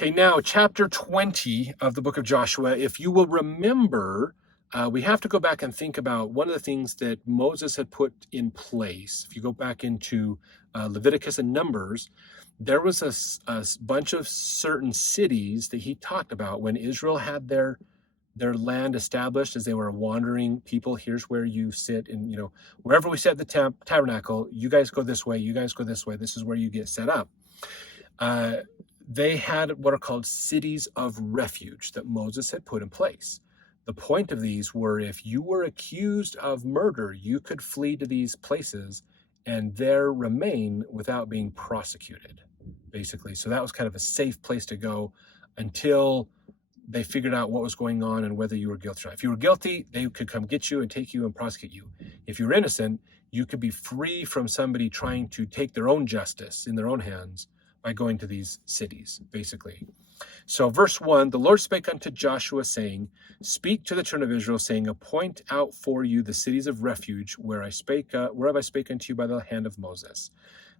Okay, now chapter 20 of the book of Joshua. If you will remember, we have to go back and think about one of the things that Moses had put in place. If you go back into Leviticus and Numbers, there was a bunch of certain cities that he talked about when Israel had their land established as they were wandering people. Here's where you sit, and wherever we set the tabernacle, you guys go this way, you guys go this way. This is where you get set up. They had what are called cities of refuge that Moses had put in place. The point of these were if you were accused of murder, you could flee to these places and there remain without being prosecuted, basically. So that was kind of a safe place to go until they figured out what was going on and whether you were guilty or not. If you were guilty, they could come get you and take you and prosecute you. If you were innocent, you could be free from somebody trying to take their own justice in their own hands by going to these cities, basically. So verse 1, the Lord spake unto Joshua, saying, Speak to the children of Israel, saying, Appoint out for you the cities of refuge, whereof I spake unto you by the hand of Moses,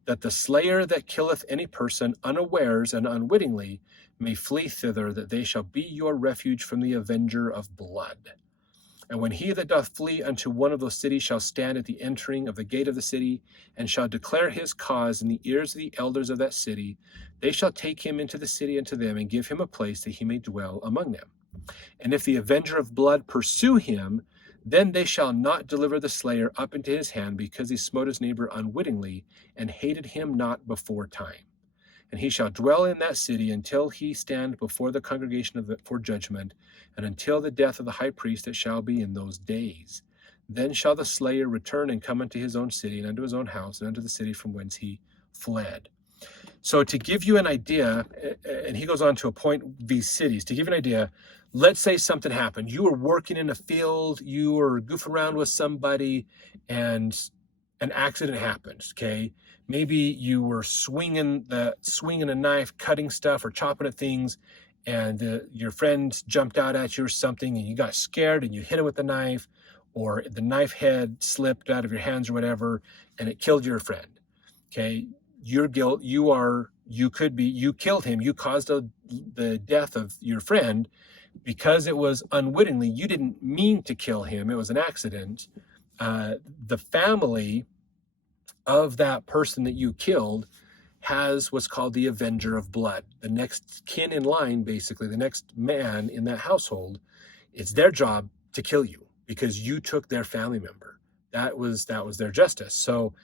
that the slayer that killeth any person unawares and unwittingly may flee thither, that they shall be your refuge from the avenger of blood. And when he that doth flee unto one of those cities shall stand at the entering of the gate of the city, and shall declare his cause in the ears of the elders of that city, they shall take him into the city unto them, and give him a place that he may dwell among them. And if the avenger of blood pursue him, then they shall not deliver the slayer up into his hand, because he smote his neighbor unwittingly, and hated him not before time. And he shall dwell in that city until he stand before the congregation for judgment, and until the death of the high priest that shall be in those days. Then shall the slayer return and come unto his own city, and unto his own house, and unto the city from whence he fled. So to give you an idea, and he goes on to appoint these cities, to give you an idea, let's say something happened. You were working in a field, you were goofing around with somebody, and an accident happened, okay? Maybe you were swinging a knife, cutting stuff or chopping at things, and your friend jumped out at you or something, and you got scared and you hit him with the knife, or the knife head slipped out of your hands or whatever, and it killed your friend. Okay, your guilt. You killed him. You caused the death of your friend because it was unwittingly. You didn't mean to kill him. It was an accident. The family of that person that you killed has what's called the avenger of blood. The next kin in line, basically, the next man in that household, it's their job to kill you because you took their family member. That was their justice. So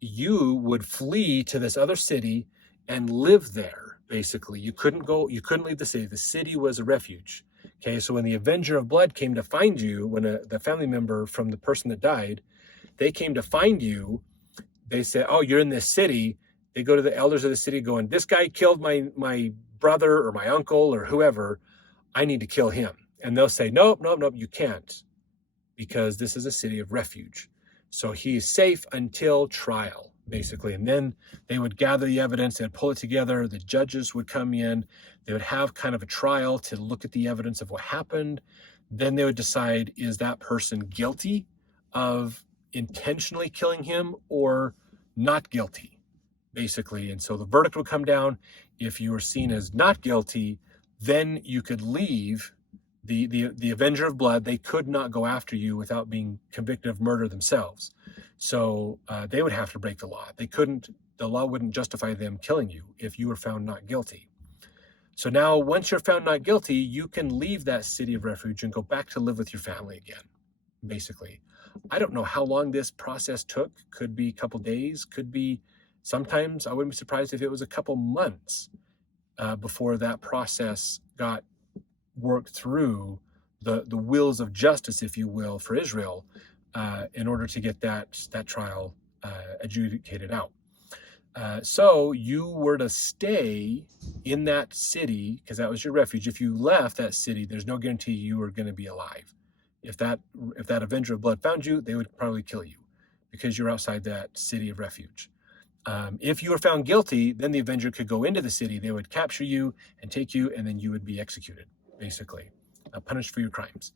you would flee to this other city and live there, basically. You couldn't leave the city. The city was a refuge. Okay, so when the avenger of blood came to find you, when the family member from the person that died, they came to find you, they said, oh, you're in this city. They go to the elders of the city going, this guy killed my brother or my uncle or whoever. I need to kill him. And they'll say, nope, you can't, because this is a city of refuge. So he is safe until trial, basically. And then they would gather the evidence, they'd pull it together, the judges would come in, they would have kind of a trial to look at the evidence of what happened. Then they would decide, is that person guilty of intentionally killing him or not guilty, basically. And so the verdict would come down. If you were seen as not guilty, then you could leave. The avenger of blood, they could not go after you without being convicted of murder themselves. So they would have to break the law. The law wouldn't justify them killing you if you were found not guilty. So now, once you're found not guilty, you can leave that city of refuge and go back to live with your family again, basically. I don't know how long this process took. Could be a couple days, could be sometimes, I wouldn't be surprised if it was a couple months before that process got worked through the wheels of justice, if you will, for Israel, in order to get that trial adjudicated out. So you were to stay in that city because that was your refuge. If you left that city, there's no guarantee you were going to be alive. If that avenger of blood found you, they would probably kill you because you're outside that city of refuge. If you were found guilty, then the avenger could go into the city. They would capture you and take you, and then you would be executed, basically, punished for your crimes.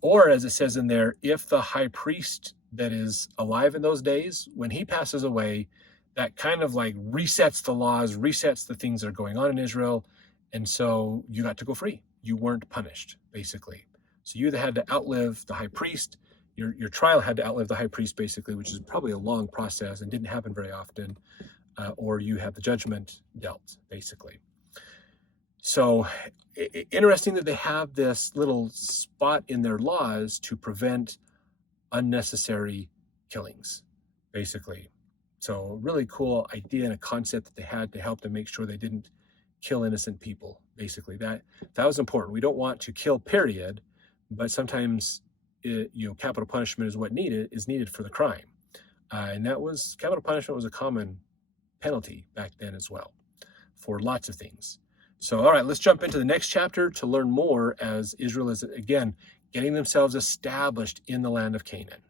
Or as it says in there, if the high priest that is alive in those days, when he passes away, that kind of like resets the laws, resets the things that are going on in Israel, And so you got to go free. You weren't punished, basically. So you either had to outlive the high priest, your trial had to outlive the high priest, basically, which is probably a long process and didn't happen very often, or you had the judgment dealt, basically. So interesting that they have this little spot in their laws to prevent unnecessary killings, basically. So really cool idea and a concept that they had to help them make sure they didn't kill innocent people, basically. That was important. We don't want to kill, period, but sometimes capital punishment is what is needed for the crime. And capital punishment was a common penalty back then as well for lots of things. So, all right, let's jump into the next chapter to learn more as Israel is, again, getting themselves established in the land of Canaan.